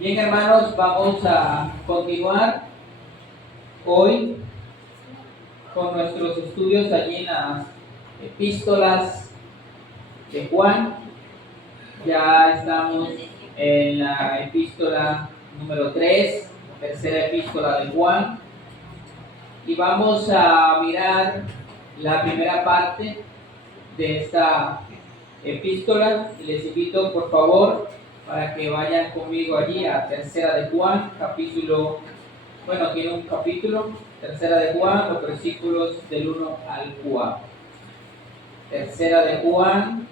Bien, hermanos, vamos a continuar hoy con nuestros estudios allí en las epístolas de Juan. Ya estamos en la epístola número 3, tercera epístola de Juan, y vamos a mirar la primera parte de esta epístola. Les invito, por favor, para que vayan conmigo allí a tercera de Juan, tiene un capítulo, tercera de Juan, los versículos del 1 al 4. Tercera de Juan,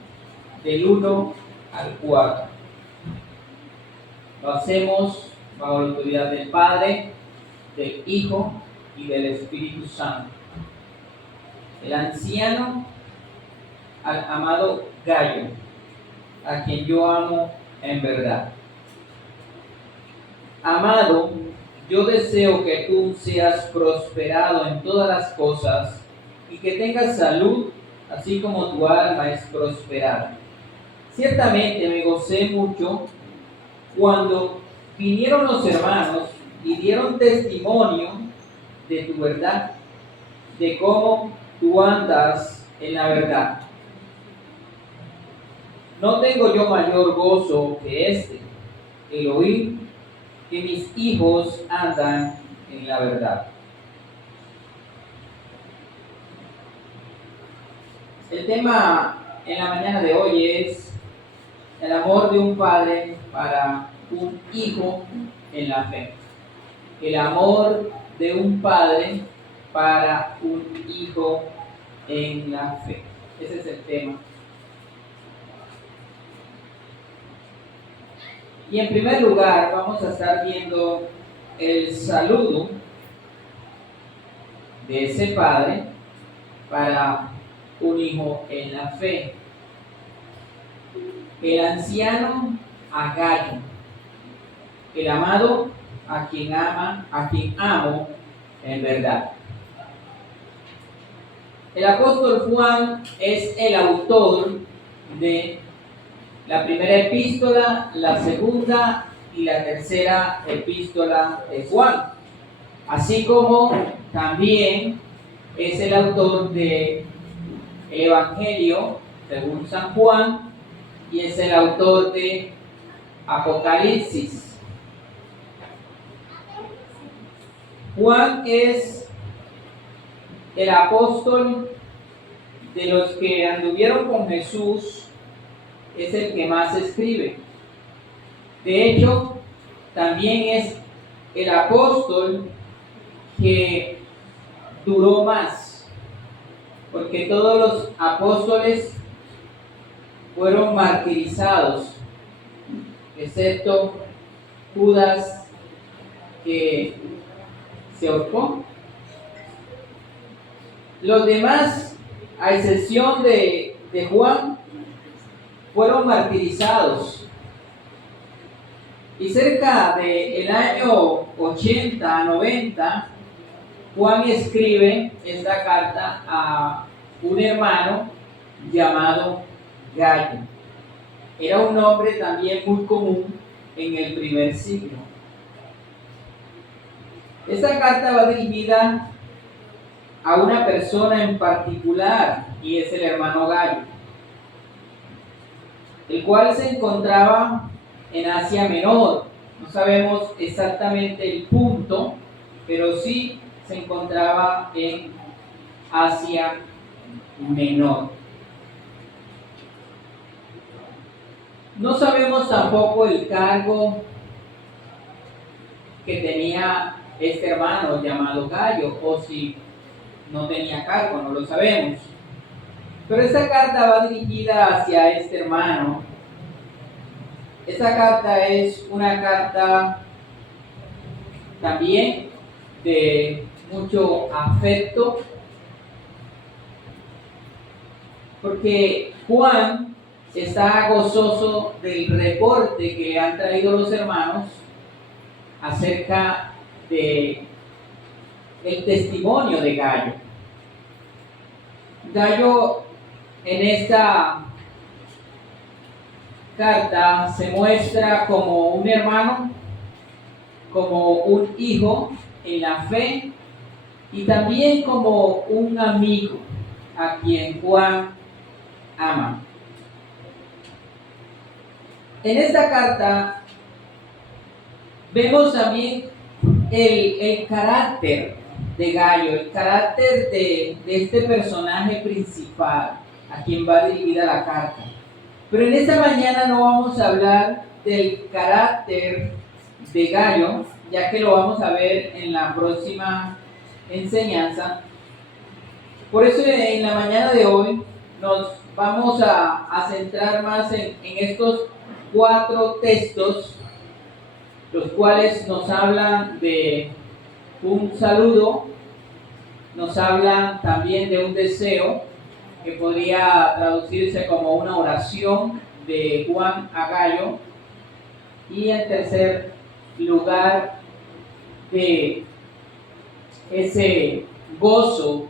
del 1 al 4. Lo hacemos bajo la autoridad del Padre, del Hijo y del Espíritu Santo. El anciano al amado Gayo, a quien yo amo en verdad. Amado, yo deseo que tú seas prosperado en todas las cosas y que tengas salud, así como tu alma es prosperada. Ciertamente me gocé mucho cuando vinieron los hermanos y dieron testimonio de tu verdad, de cómo tú andas en la verdad. No tengo yo mayor gozo que este, el oír que mis hijos andan en la verdad. El tema en la mañana de hoy es el amor de un padre para un hijo en la fe. El amor de un padre para un hijo en la fe. Ese es el tema. Y en primer lugar vamos a estar viendo el saludo de ese padre para un hijo en la fe. El anciano a Gayo, el amado a quien amo en verdad. El apóstol Juan es el autor de la primera epístola, la segunda y la tercera epístola de Juan, así como también es el autor del Evangelio según San Juan y es el autor de Apocalipsis. Juan es el apóstol de los que anduvieron con Jesús, es el que más escribe. De hecho, también es el apóstol que duró más, porque todos los apóstoles fueron martirizados, excepto Judas, que se ahorcó. Los demás, a excepción de Juan, fueron martirizados. Y cerca del año 80, 90, Juan escribe esta carta a un hermano llamado Gayo. Era un nombre también muy común en el primer siglo. Esta carta va dirigida a una persona en particular y es el hermano Gayo, el cual se encontraba en Asia Menor. No sabemos exactamente el punto, pero sí se encontraba en Asia Menor. No sabemos tampoco el cargo que tenía este hermano llamado Gayo, o si no tenía cargo, no lo sabemos. Pero esta carta va dirigida hacia este hermano. Esta carta es una carta también de mucho afecto, porque Juan está gozoso del reporte que le han traído los hermanos acerca del testimonio de Gayo. Gayo en esta carta se muestra como un hermano como un hijo en la fe y también como un amigo a quien Juan ama. En esta carta vemos también el carácter de Gayo, el carácter de este personaje principal a quien va dirigida la carta. Pero en esta mañana no vamos a hablar del carácter de Gayo, ya que lo vamos a ver en la próxima enseñanza. Por eso en la mañana de hoy nos vamos a centrar más en estos 4 textos, los cuales nos hablan de un saludo, nos hablan también de un deseo, que podría traducirse como una oración de Juan a Gayo, y en tercer lugar de ese gozo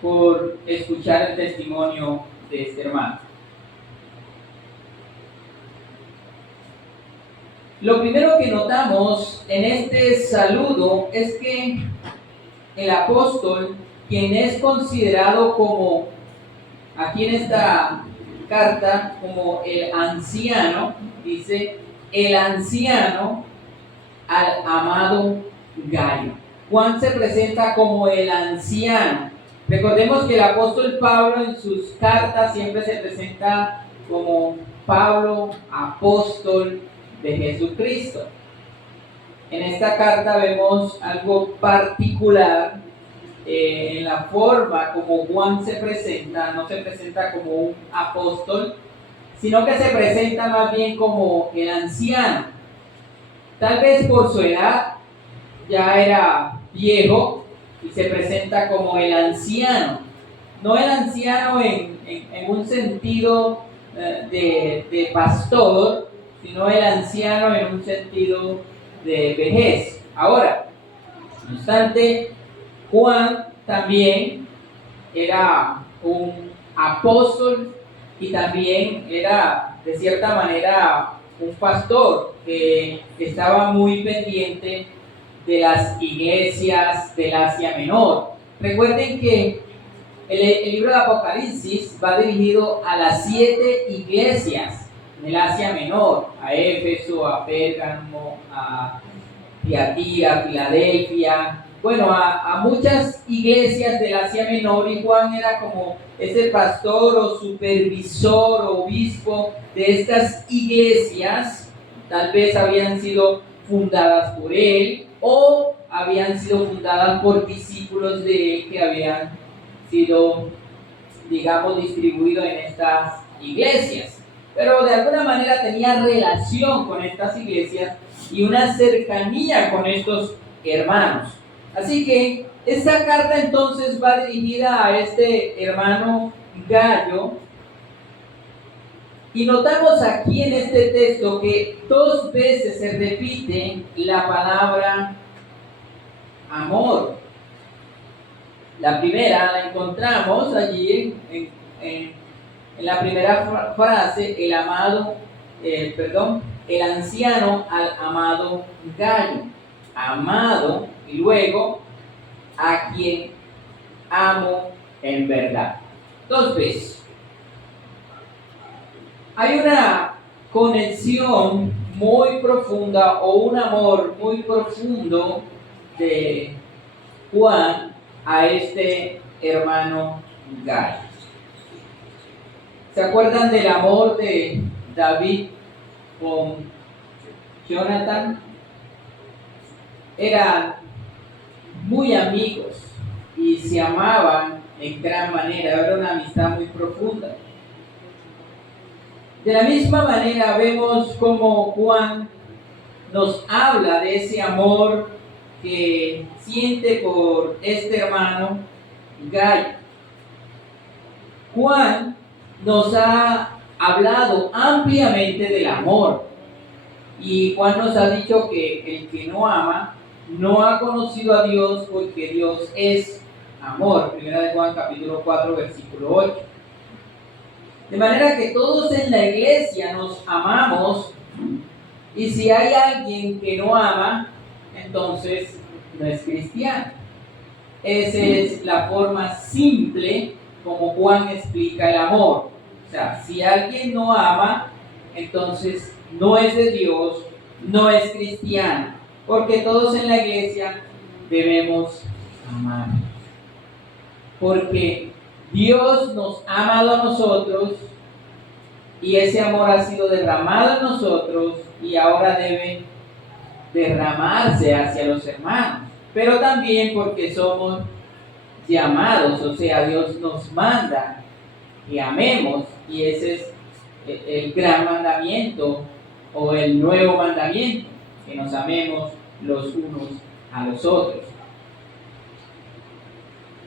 por escuchar el testimonio de este hermano. Lo primero que notamos en este saludo es que el apóstol, quien es considerado como, aquí en esta carta, como el anciano, dice, el anciano al amado Gayo. Juan se presenta como el anciano. Recordemos que el apóstol Pablo en sus cartas siempre se presenta como Pablo, apóstol de Jesucristo. En esta carta vemos algo particular en la forma como Juan se presenta. No se presenta como un apóstol, sino que se presenta más bien como el anciano. Tal vez por su edad ya era viejo y se presenta como el anciano. No el anciano en un sentido de pastor, sino el anciano en un sentido de vejez. Ahora, no obstante, Juan también era un apóstol y también era, de cierta manera, un pastor que estaba muy pendiente de las iglesias del Asia Menor. Recuerden que el libro de Apocalipsis va dirigido a las 7 iglesias del Asia Menor, a Éfeso, a Pérgamo, a Tiatira, Filadelfia, bueno, a muchas iglesias del Asia Menor, y Juan era como ese pastor o supervisor o obispo de estas iglesias. Tal vez habían sido fundadas por él o habían sido fundadas por discípulos de él que habían sido, digamos, distribuidos en estas iglesias. Pero de alguna manera tenía relación con estas iglesias y una cercanía con estos hermanos. Así que esta carta entonces va dirigida a este hermano Gayo. Y notamos aquí en este texto que 2 veces se repite la palabra amor. La primera la encontramos allí en la primera frase, el anciano al amado Gayo. Amado, y luego a quien amo en verdad. 2 veces. Hay una conexión muy profunda o un amor muy profundo de Juan a este hermano Gayo. ¿Se acuerdan del amor de David con Jonathan? Eran muy amigos y se amaban en gran manera. Era una amistad muy profunda. De la misma manera vemos cómo Juan nos habla de ese amor que siente por este hermano Gayo. Juan nos ha hablado ampliamente del amor, y Juan nos ha dicho que el que no ama no ha conocido a Dios, porque Dios es amor. Primera de Juan capítulo 4 versículo 8. De manera que todos en la iglesia nos amamos, y si hay alguien que no ama, entonces no es cristiano. Esa es la forma simple como Juan explica el amor. O sea, si alguien no ama, entonces no es de Dios, no es cristiano. Porque todos en la iglesia debemos amar. Porque Dios nos ha amado a nosotros y ese amor ha sido derramado en nosotros y ahora debe derramarse hacia los hermanos. Pero también porque somos llamados, o sea, Dios nos manda que amemos y ese es el gran mandamiento o el nuevo mandamiento, que nos amemos los unos a los otros.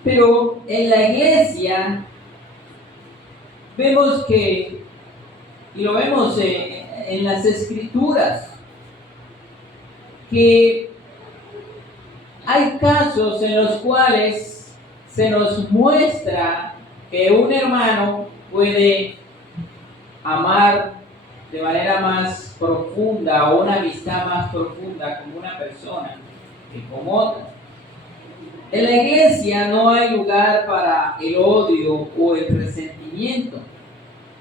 Pero en la iglesia vemos que, y lo vemos en las escrituras, que hay casos en los cuales se nos muestra que un hermano puede amar de manera más profunda o una amistad más profunda con una persona que con otra. En la iglesia no hay lugar para el odio o el resentimiento.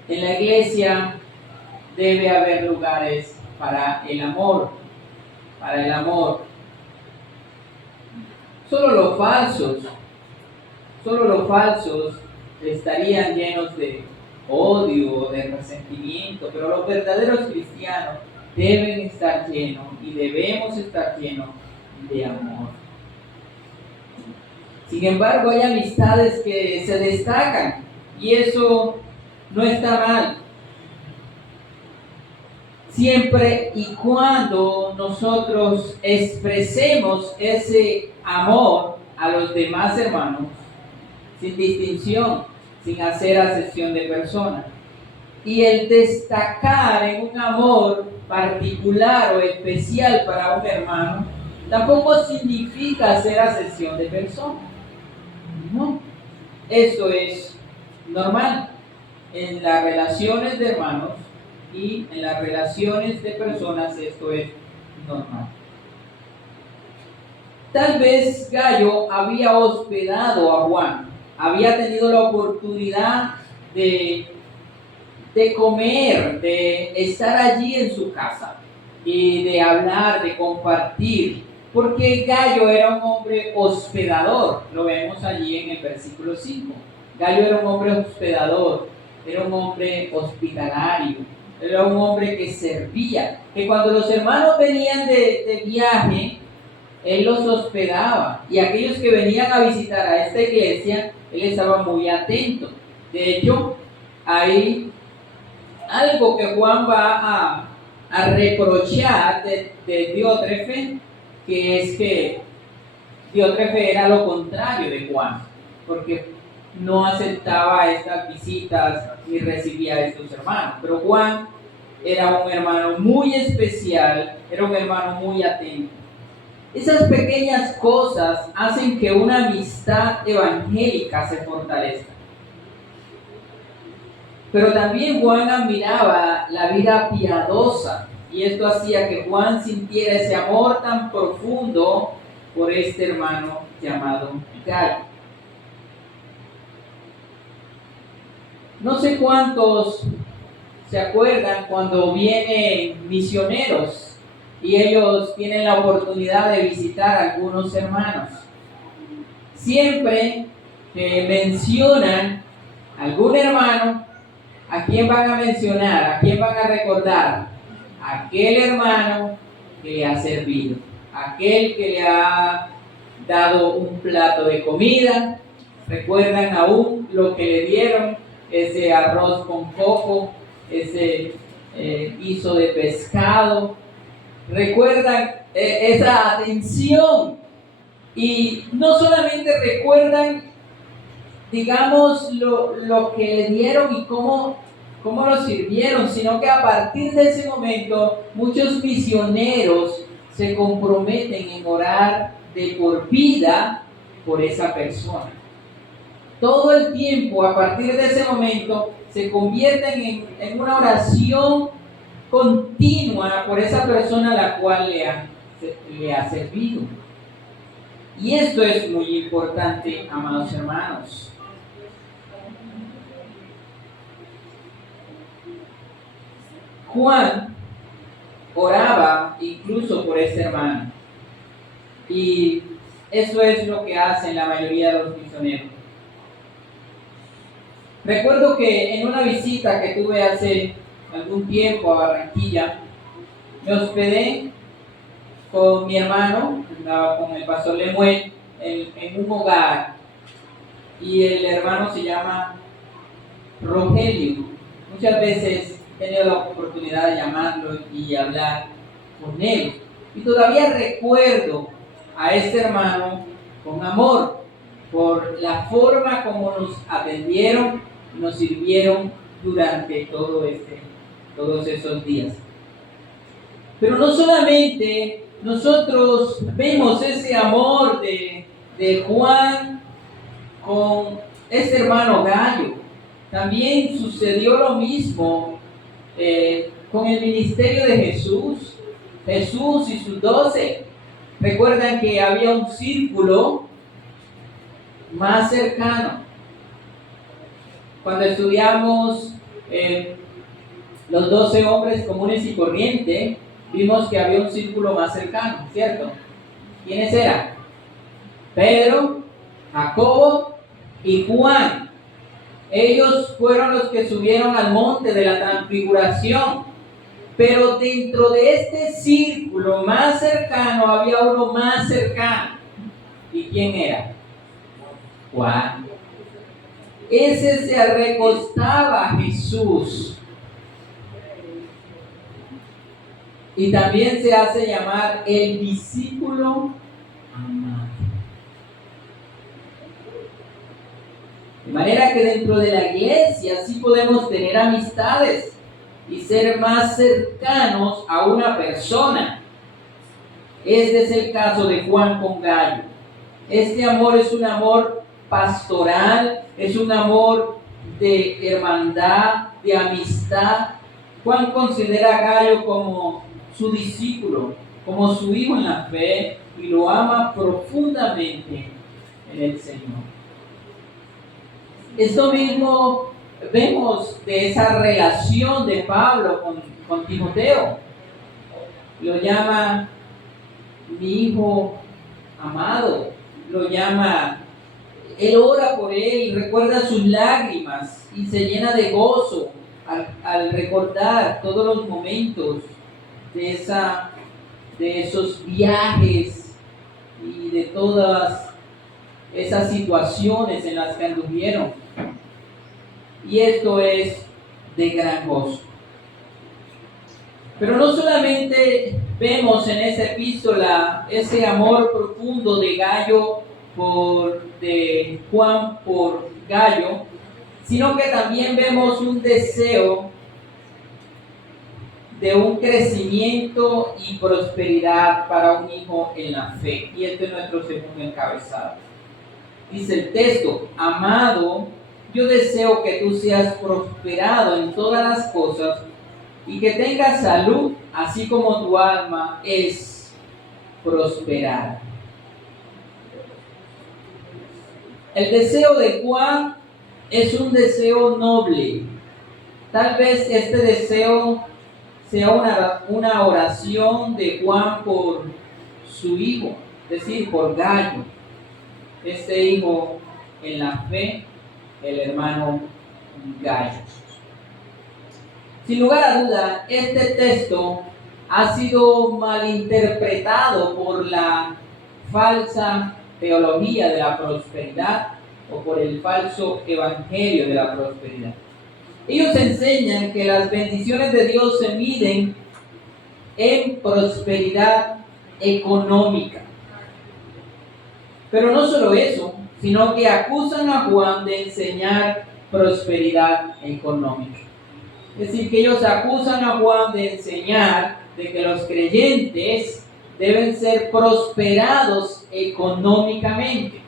En la iglesia debe haber lugares para el amor, para el amor. Solo los falsos estarían llenos de odio, de resentimiento, pero los verdaderos cristianos deben estar llenos y debemos estar llenos de amor. Sin embargo, hay amistades que se destacan y eso no está mal. Siempre y cuando nosotros expresemos ese amor a los demás hermanos, sin distinción, sin hacer acepción de personas. Y el destacar en un amor particular o especial para un hermano, tampoco significa hacer acepción de personas. No, eso es normal en las relaciones de hermanos y en las relaciones de personas. Esto es normal. Tal vez Gallo había hospedado a Juan, había tenido la oportunidad de comer, de estar allí en su casa y de hablar, de compartir, porque Gallo era un hombre hospedador, lo vemos allí en el versículo 5. Gallo era un hombre hospedador, era un hombre hospitalario, era un hombre que servía, que cuando los hermanos venían de viaje, él los hospedaba, y aquellos que venían a visitar a esta iglesia, él estaba muy atento. De hecho, hay algo que Juan va a reprochar de Diótrefe, que es que Diótrefe era lo contrario de Juan, porque no aceptaba estas visitas ni recibía a estos hermanos. Pero Juan era un hermano muy especial, era un hermano muy atento. Esas pequeñas cosas hacen que una amistad evangélica se fortalezca. Pero también Juan admiraba la vida piadosa y esto hacía que Juan sintiera ese amor tan profundo por este hermano llamado Gallo. No sé cuántos se acuerdan cuando vienen misioneros y ellos tienen la oportunidad de visitar a algunos hermanos. Siempre que mencionan a algún hermano, ¿a quién van a mencionar? ¿A quién van a recordar? Aquel hermano que le ha servido, aquel que le ha dado un plato de comida. ¿Recuerdan aún lo que le dieron? Ese arroz con coco, ese guiso de pescado. ¿Recuerdan esa atención? Y no solamente recuerdan, digamos, lo que le dieron y cómo lo sirvieron, sino que a partir de ese momento muchos misioneros se comprometen en orar de por vida por esa persona. Todo el tiempo, a partir de ese momento, se convierten en una oración continua por esa persona a la cual le han le ha servido. Y esto es muy importante, amados hermanos. Juan oraba incluso por este hermano. Y eso es lo que hacen la mayoría de los misioneros. Recuerdo que en una visita que tuve hace algún tiempo a Barranquilla, me hospedé con mi hermano, andaba con el pastor Lemuel, en un hogar. Y el hermano se llama Rogelio. Muchas veces he tenido la oportunidad de llamarlo y hablar con él. Y todavía recuerdo a este hermano con amor por la forma como nos atendieron y nos sirvieron durante todos esos días. Pero no solamente nosotros vemos ese amor de Juan con este hermano Gallo, también sucedió lo mismo con el ministerio de Jesús. Jesús y sus 12. Recuerdan que había un círculo más cercano. Cuando estudiamos los 12 hombres comunes y corrientes, vimos que había un círculo más cercano, ¿cierto? ¿Quiénes eran? Pedro, Jacobo y Juan. Ellos fueron los que subieron al monte de la transfiguración. Pero dentro de este círculo más cercano había uno más cercano. ¿Y quién era? Juan. Ese se recostaba a Jesús. Y también se hace llamar el discípulo amado. De manera que dentro de la iglesia sí podemos tener amistades y ser más cercanos a una persona. Este es el caso de Juan con Gallo. Este amor es un amor pastoral, es un amor de hermandad, de amistad. Juan considera a Gallo como su discípulo, como su hijo en la fe, y lo ama profundamente en el Señor. Esto mismo vemos de esa relación de Pablo con Timoteo. Lo llama mi hijo amado, lo llama, él ora por él, recuerda sus lágrimas y se llena de gozo al recordar todos los momentos de esos viajes y de todas esas situaciones en las que anduvieron. Y esto es de gran gozo. Pero no solamente vemos en esa epístola ese amor profundo de Juan por Gallo, sino que también vemos un deseo de un crecimiento y prosperidad para un hijo en la fe. Y este es nuestro segundo encabezado. Dice el texto: amado, yo deseo que tú seas prosperado en todas las cosas y que tengas salud, así como tu alma es prosperada. El deseo de Juan es un deseo noble. Tal vez este deseo sea una oración de Juan por su hijo, es decir, por Gallo, este hijo en la fe, el hermano Gallo. Sin lugar a duda, este texto ha sido malinterpretado por la falsa teología de la prosperidad o por el falso evangelio de la prosperidad. Ellos enseñan que las bendiciones de Dios se miden en prosperidad económica. Pero no solo eso, sino que acusan a Juan de enseñar prosperidad económica. Es decir, que ellos acusan a Juan de enseñar de que los creyentes deben ser prosperados económicamente,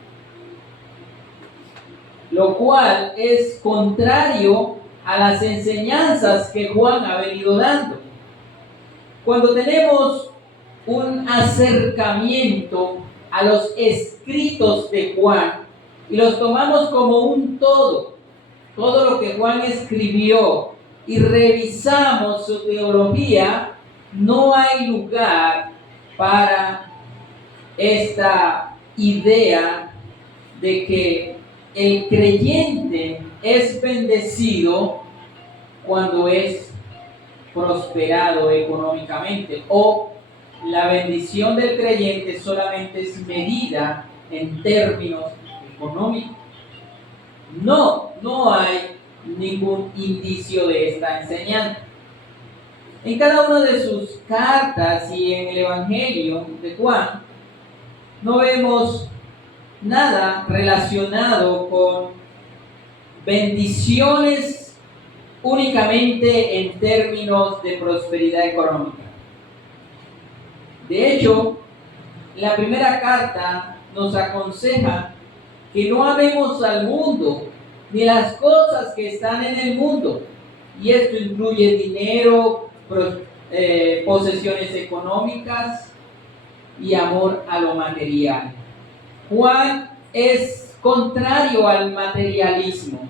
lo cual es contrario a las enseñanzas que Juan ha venido dando. Cuando tenemos un acercamiento a los escritos de Juan y los tomamos como un todo lo que Juan escribió, y revisamos su teología, no hay lugar para esta idea de que el creyente es bendecido cuando es prosperado económicamente, o la bendición del creyente solamente es medida en términos económicos. No hay ningún indicio de esta enseñanza. En cada una de sus cartas y en el Evangelio de Juan, no vemos nada relacionado con bendiciones únicamente en términos de prosperidad económica. De hecho, la primera carta nos aconseja que no amemos al mundo ni las cosas que están en el mundo, y esto incluye dinero, posesiones económicas y amor a lo material. Juan es contrario al materialismo.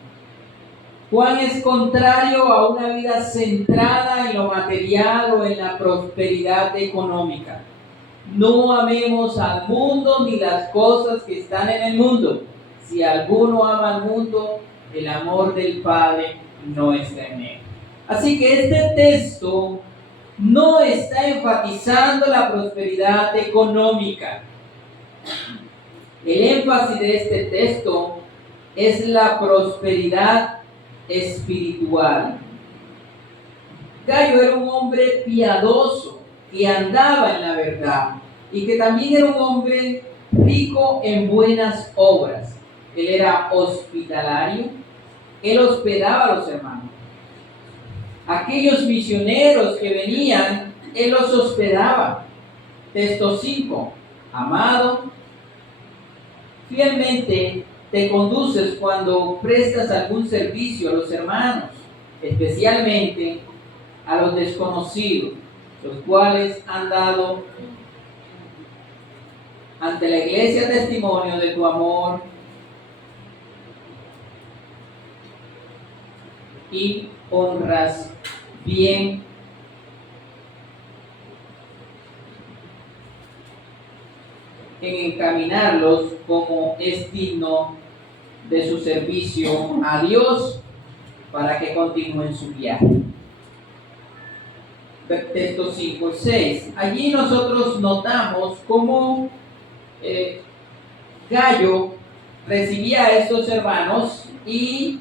Juan es contrario a una vida centrada en lo material o en la prosperidad económica. No amemos al mundo ni las cosas que están en el mundo. Si alguno ama al mundo, el amor del Padre no está en él. Así que este texto no está enfatizando la prosperidad económica. El énfasis de este texto es la prosperidad espiritual. Gayo era un hombre piadoso que andaba en la verdad y que también era un hombre rico en buenas obras. Él era hospitalario, él hospedaba a los hermanos. Aquellos misioneros que venían, él los hospedaba. Texto 5. Amado, fielmente te conduces cuando prestas algún servicio a los hermanos, especialmente a los desconocidos, los cuales han dado ante la iglesia testimonio de tu amor y honras bien en encaminarlos como es digno de su servicio a Dios para que continúen su viaje. Textos 5 y 6. Allí nosotros notamos cómo Gayo recibía a estos hermanos y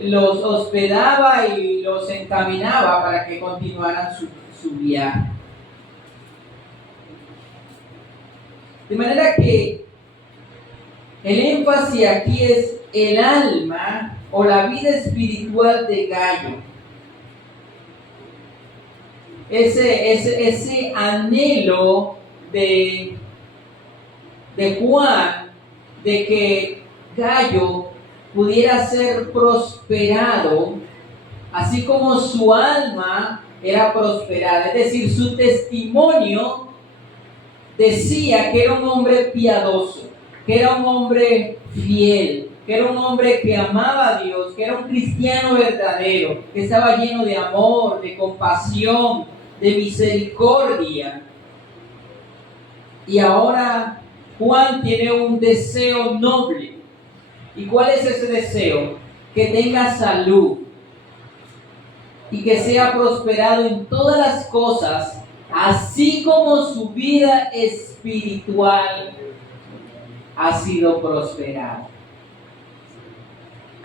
los hospedaba y los encaminaba para que continuaran su viaje. De manera que el énfasis aquí es el alma o la vida espiritual de Gayo. Ese anhelo de Juan de que Gayo pudiera ser prosperado, así como su alma era prosperada. Es decir, su testimonio decía que era un hombre piadoso, que era un hombre fiel, que era un hombre que amaba a Dios, que era un cristiano verdadero, que estaba lleno de amor, de compasión, de misericordia. Y ahora Juan tiene un deseo noble. ¿Y cuál es ese deseo? Que tenga salud y que sea prosperado en todas las cosas, así como su vida espiritual ha sido prosperada.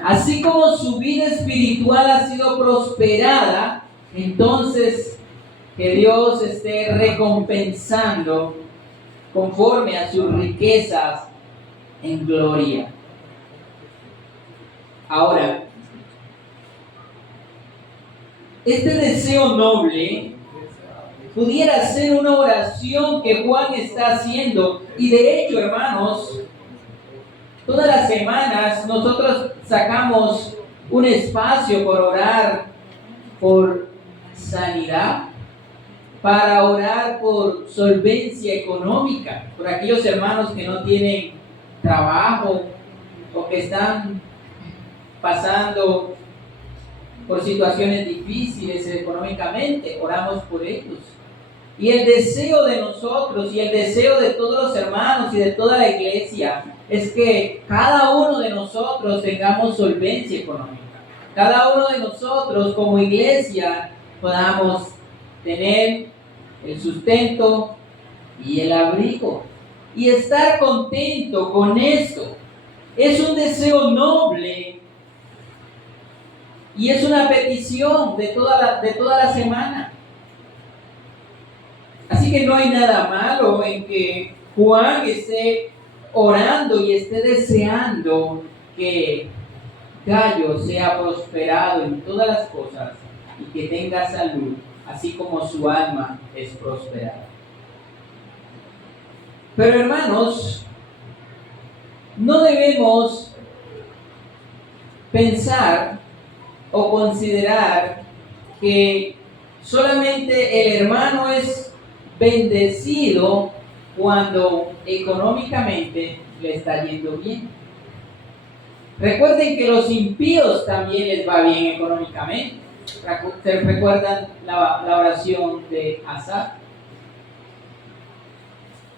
Así como su vida espiritual ha sido prosperada, entonces que Dios esté recompensando conforme a sus riquezas en gloria. Ahora, este deseo noble pudiera ser una oración que Juan está haciendo. Y de hecho, hermanos, todas las semanas nosotros sacamos un espacio por orar por sanidad, para orar por solvencia económica, por aquellos hermanos que no tienen trabajo o que están pasando por situaciones difíciles económicamente. Oramos por ellos. Y el deseo de nosotros y el deseo de todos los hermanos y de toda la iglesia es que cada uno de nosotros tengamos solvencia económica. Cada uno de nosotros como iglesia podamos tener el sustento y el abrigo y estar contento con esto. Es un deseo noble y es una petición de toda la semana. Así que no hay nada malo en que Juan esté orando y esté deseando que Gallo sea prosperado en todas las cosas y que tenga salud, así como su alma es prosperada. Pero hermanos, no debemos pensar o considerar que solamente el hermano es bendecido cuando económicamente le está yendo bien. Recuerden que los impíos también les va bien económicamente. ¿Ustedes recuerdan la oración de Asaf?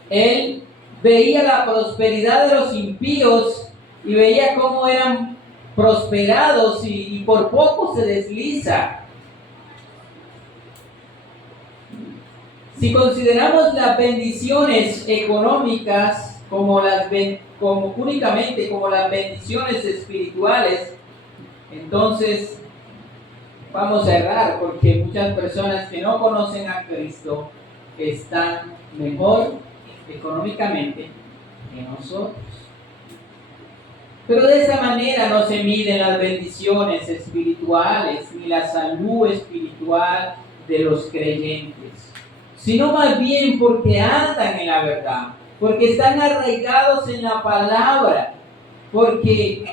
Él veía la prosperidad de los impíos y veía cómo eran prosperados y por poco se desliza. Si consideramos las bendiciones económicas como únicamente como las bendiciones espirituales, entonces vamos a errar, porque muchas personas que no conocen a Cristo están mejor económicamente que nosotros. Pero de esa manera no se miden las bendiciones espirituales ni la salud espiritual de los creyentes, sino más bien porque andan en la verdad, porque están arraigados en la palabra, porque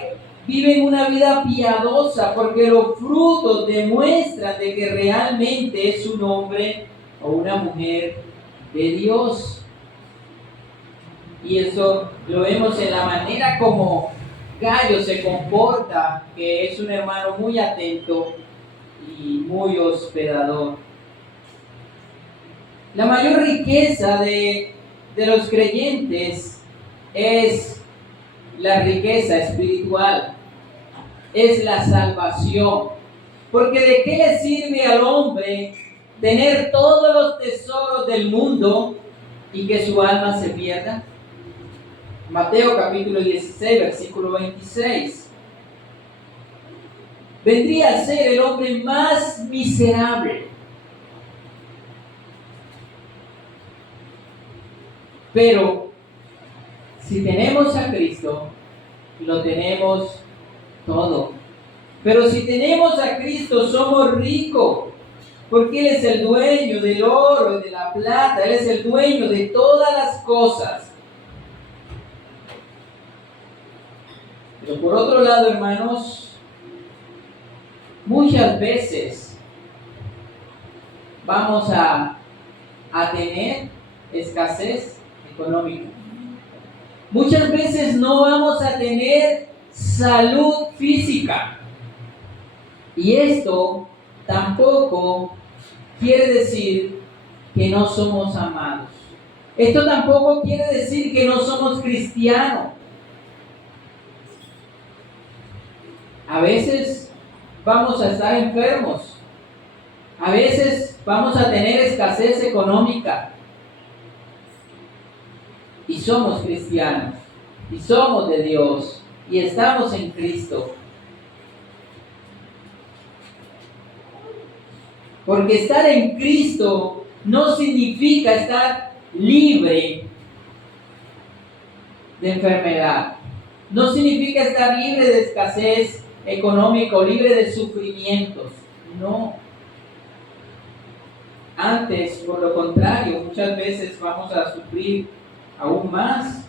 viven una vida piadosa, porque los frutos demuestran de que realmente es un hombre o una mujer de Dios. Y eso lo vemos en la manera como Gallo se comporta, que es un hermano muy atento y muy hospedador. La mayor riqueza de los creyentes es la riqueza espiritual, es la salvación. Porque ¿de qué le sirve al hombre tener todos los tesoros del mundo y que su alma se pierda? Mateo capítulo 16, versículo 26. Vendría a ser el hombre más miserable. Pero si tenemos a Cristo, lo tenemos todo. Pero si tenemos a Cristo, somos ricos, porque Él es el dueño del oro y de la plata. Él es el dueño de todas las cosas. Pero por otro lado, hermanos, muchas veces vamos a tener escasez económica. Muchas veces no vamos a tener salud física. Y esto tampoco quiere decir que no somos amados. Esto tampoco quiere decir que no somos cristianos. A veces vamos a estar enfermos. A veces vamos a tener escasez económica. Y somos cristianos. Y somos de Dios. Y estamos en Cristo. Porque estar en Cristo no significa estar libre de enfermedad. No significa estar libre de escasez económica o libre de sufrimientos. No. Antes, por lo contrario, muchas veces vamos a sufrir aún más.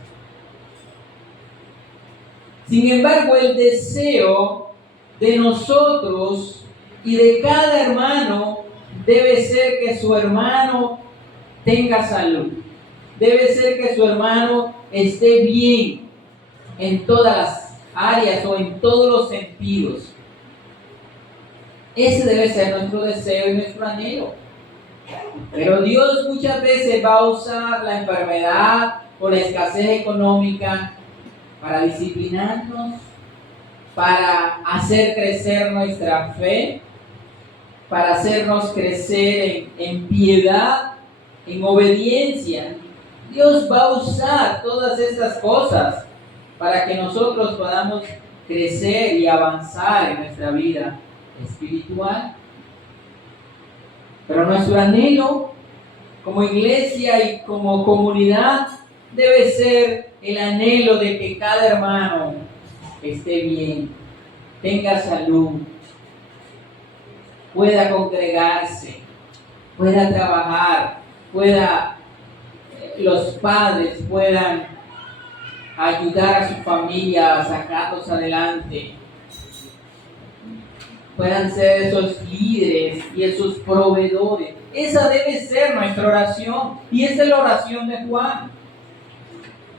Sin embargo, el deseo de nosotros y de cada hermano debe ser que su hermano tenga salud. Debe ser que su hermano esté bien en todas las áreas o en todos los sentidos. Ese debe ser nuestro deseo y nuestro anhelo. Pero Dios muchas veces va a usar la enfermedad o la escasez económica para disciplinarnos, para hacer crecer nuestra fe, para hacernos crecer en piedad, en obediencia. Dios va a usar todas estas cosas para que nosotros podamos crecer y avanzar en nuestra vida espiritual. Pero nuestro anhelo como iglesia y como comunidad debe ser el anhelo de que cada hermano esté bien, tenga salud, pueda congregarse, pueda trabajar, los padres puedan ayudar a su familia a sacarlos adelante, puedan ser esos líderes y esos proveedores. Esa debe ser nuestra oración, y esa es la oración de Juan.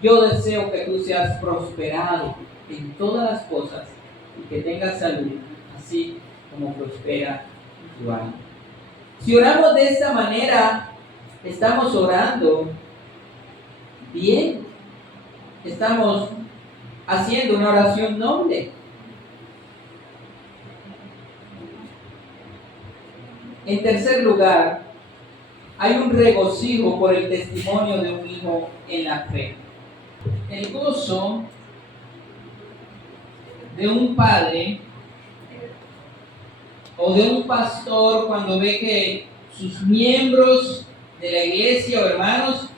Yo deseo que tú seas prosperado en todas las cosas y que tengas salud, así como prospera tu alma. Si oramos de esta manera, estamos orando bien, estamos haciendo una oración noble. En tercer lugar, hay un regocijo por el testimonio de un hijo en la fe. El gozo de un padre o de un pastor cuando ve que sus miembros de la iglesia o hermanos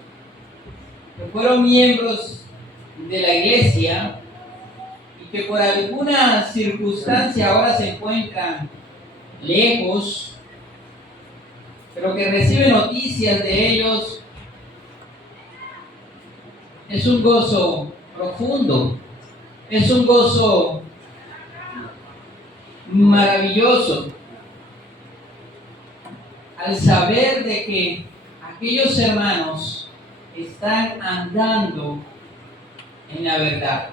que fueron miembros de la iglesia y que por alguna circunstancia ahora se encuentran lejos, pero que recibe noticias de ellos, es un gozo profundo, es un gozo maravilloso al saber de que aquellos hermanos están andando en la verdad.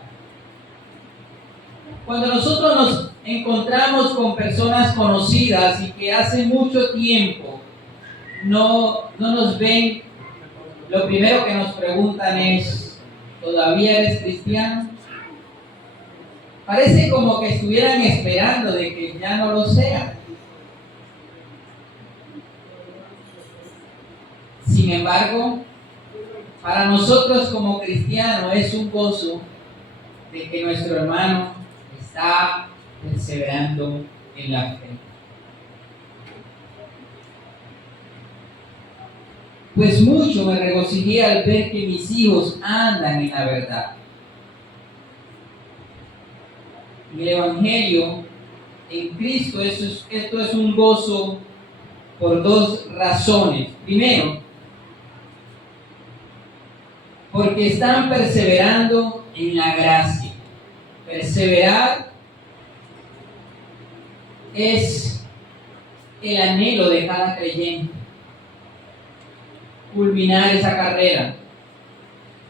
Cuando nosotros nos encontramos con personas conocidas y que hace mucho tiempo no nos ven, lo primero que nos preguntan es: ¿todavía eres cristiano? Parece como que estuvieran esperando de que ya no lo sea. Sin embargo, para nosotros como cristianos es un gozo de que nuestro hermano está perseverando en la fe. Pues mucho me regocijé al ver que mis hijos andan en la verdad. En el Evangelio, en Cristo, esto es un gozo por dos razones. Primero, porque están perseverando en la gracia. Perseverar es el anhelo de cada creyente, culminar esa carrera.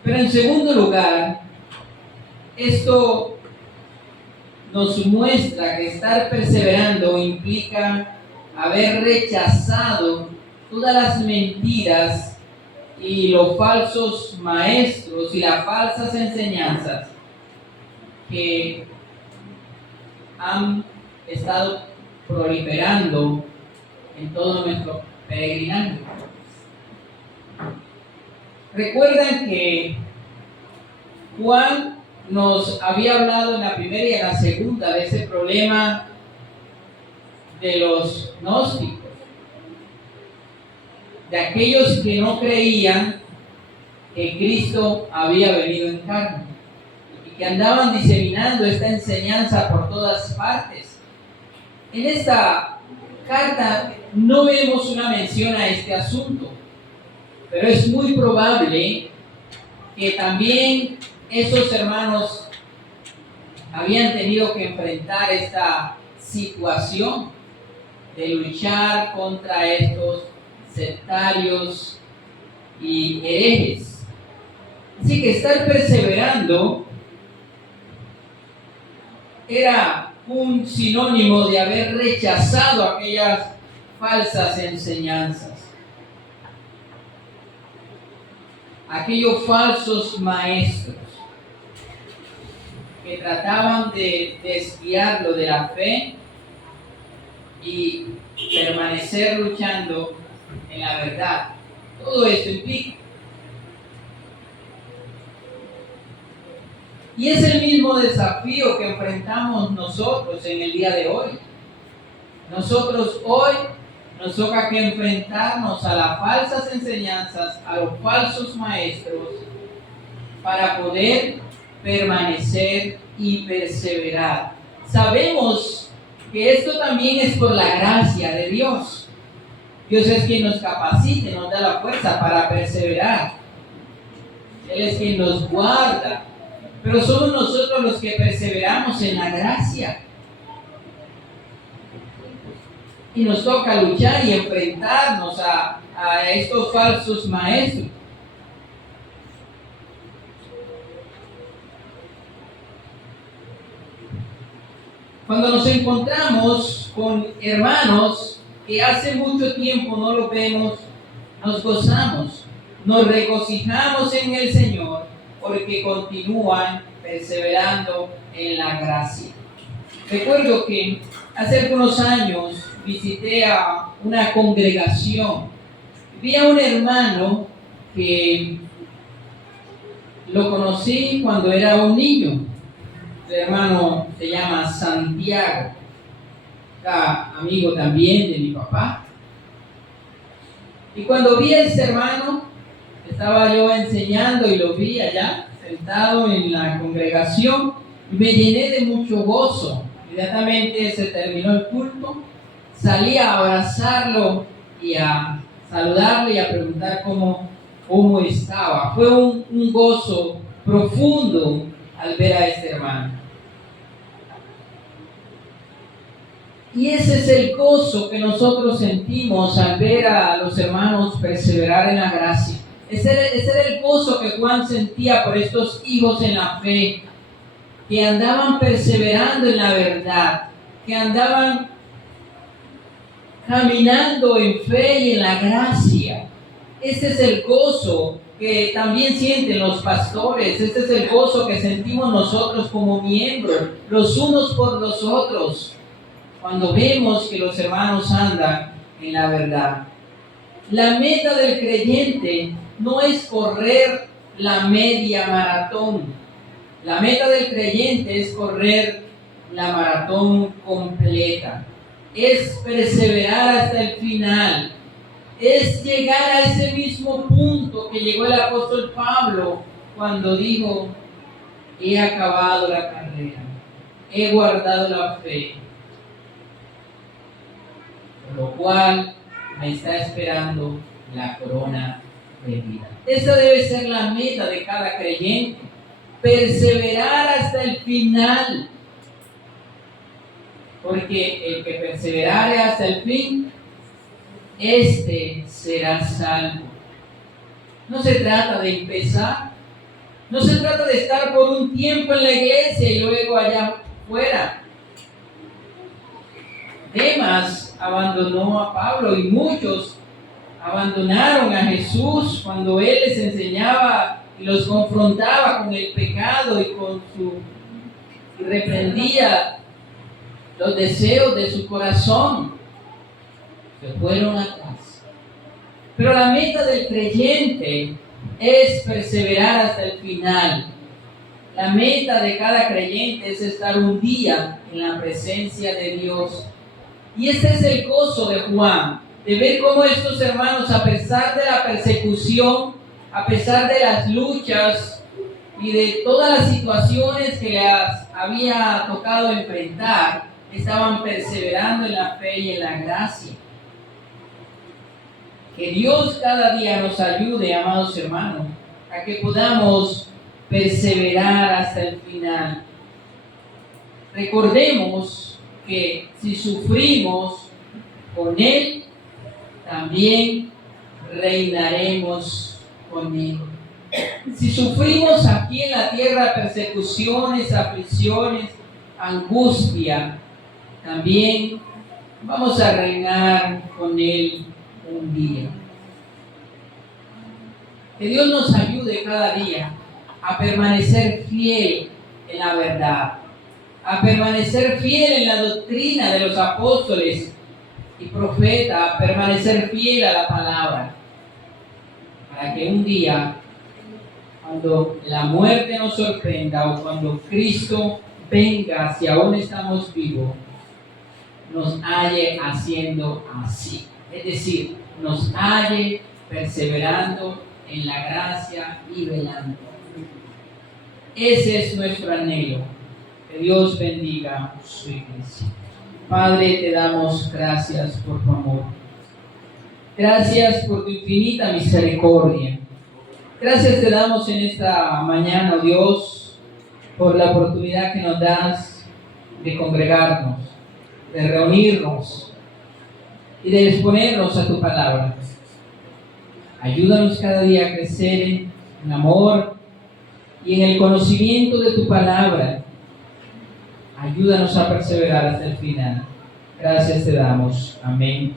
Pero en segundo lugar, esto nos muestra que estar perseverando implica haber rechazado todas las mentiras y los falsos maestros y las falsas enseñanzas que han estado proliferando en todo nuestro peregrinaje. Recuerdan que Juan nos había hablado en la primera y en la segunda de ese problema de los gnósticos, de aquellos que no creían que Cristo había venido en carne y que andaban diseminando esta enseñanza por todas partes. En esta carta no vemos una mención a este asunto, pero es muy probable que también esos hermanos habían tenido que enfrentar esta situación. de luchar contra estos sectarios y herejes. Así que estar perseverando era un sinónimo de haber rechazado aquellas falsas enseñanzas, aquellos falsos maestros que trataban de desviarlo de la fe y permanecer luchando en la verdad. Todo esto implica. Y es el mismo desafío que enfrentamos nosotros en el día de hoy. Nosotros hoy nos toca que enfrentarnos a las falsas enseñanzas, a los falsos maestros, para poder permanecer y perseverar. Sabemos que esto también es por la gracia de Dios. Dios es quien nos capacita, nos da la fuerza para perseverar. Él es quien nos guarda. Pero somos nosotros los que perseveramos en la gracia. Y nos toca luchar y enfrentarnos a estos falsos maestros. Cuando nos encontramos con hermanos que hace mucho tiempo no los vemos, nos gozamos, nos regocijamos en el Señor porque continúan perseverando en la gracia. Recuerdo que hace algunos años visité a una congregación. Vi a un hermano que lo conocí cuando era un niño. El hermano se llama Santiago, era amigo también de mi papá. Y cuando vi a este hermano, estaba yo enseñando y lo vi allá, sentado en la congregación, y me llené de mucho gozo. Inmediatamente se terminó el culto, salí a abrazarlo y a saludarle y a preguntar cómo estaba. Fue un gozo profundo al ver a este hermano. Y ese es el gozo que nosotros sentimos al ver a los hermanos perseverar en la gracia. Ese era el gozo que Juan sentía por estos hijos en la fe, que andaban perseverando en la verdad, que andaban caminando en fe y en la gracia. Ese es el gozo que también sienten los pastores. Este es el gozo que sentimos nosotros como miembros, los unos por los otros, cuando vemos que los hermanos andan en la verdad. La meta del creyente no es correr la media maratón. La meta del creyente es correr la maratón completa. Es perseverar hasta el final. Es llegar a ese mismo punto que llegó el apóstol Pablo cuando dijo: he acabado la carrera, he guardado la fe, por lo cual me está esperando la corona de vida. Esa debe ser la meta de cada creyente, perseverar hasta el final, porque el que perseverare hasta el fin, este será salvo. No se trata de empezar, no se trata de estar por un tiempo en la iglesia y luego allá fuera. Demas abandonó a Pablo y muchos abandonaron a Jesús cuando él les enseñaba y los confrontaba con el pecado y reprendía los deseos de su corazón. Se fueron atrás. Pero la meta del creyente es perseverar hasta el final. La meta de cada creyente es estar un día en la presencia de Dios. Y este es el gozo de Juan, de ver cómo estos hermanos, a pesar de la persecución, a pesar de las luchas y de todas las situaciones que les había tocado enfrentar, estaban perseverando en la fe y en la gracia. Que Dios cada día nos ayude, amados hermanos, a que podamos perseverar hasta el final. Recordemos que si sufrimos con Él también reinaremos con Él. Si sufrimos aquí en la tierra persecuciones, aflicciones, angustia, también vamos a reinar con Él un día. Que Dios nos ayude cada día a permanecer fiel en la verdad, a permanecer fiel en la doctrina de los apóstoles y profetas, a permanecer fiel a la palabra, para que un día, cuando la muerte nos sorprenda o cuando Cristo venga, si aún estamos vivos, nos halle haciendo así. Es decir, nos halle perseverando en la gracia y velando. Ese es nuestro anhelo. Que Dios bendiga su iglesia. Padre, te damos gracias por tu amor. Gracias por tu infinita misericordia. Gracias te damos en esta mañana, oh Dios, por la oportunidad que nos das de congregarnos, de reunirnos y de exponernos a tu palabra. Ayúdanos cada día a crecer en amor y en el conocimiento de tu palabra. Ayúdanos a perseverar hasta el final. Gracias te damos. Amén.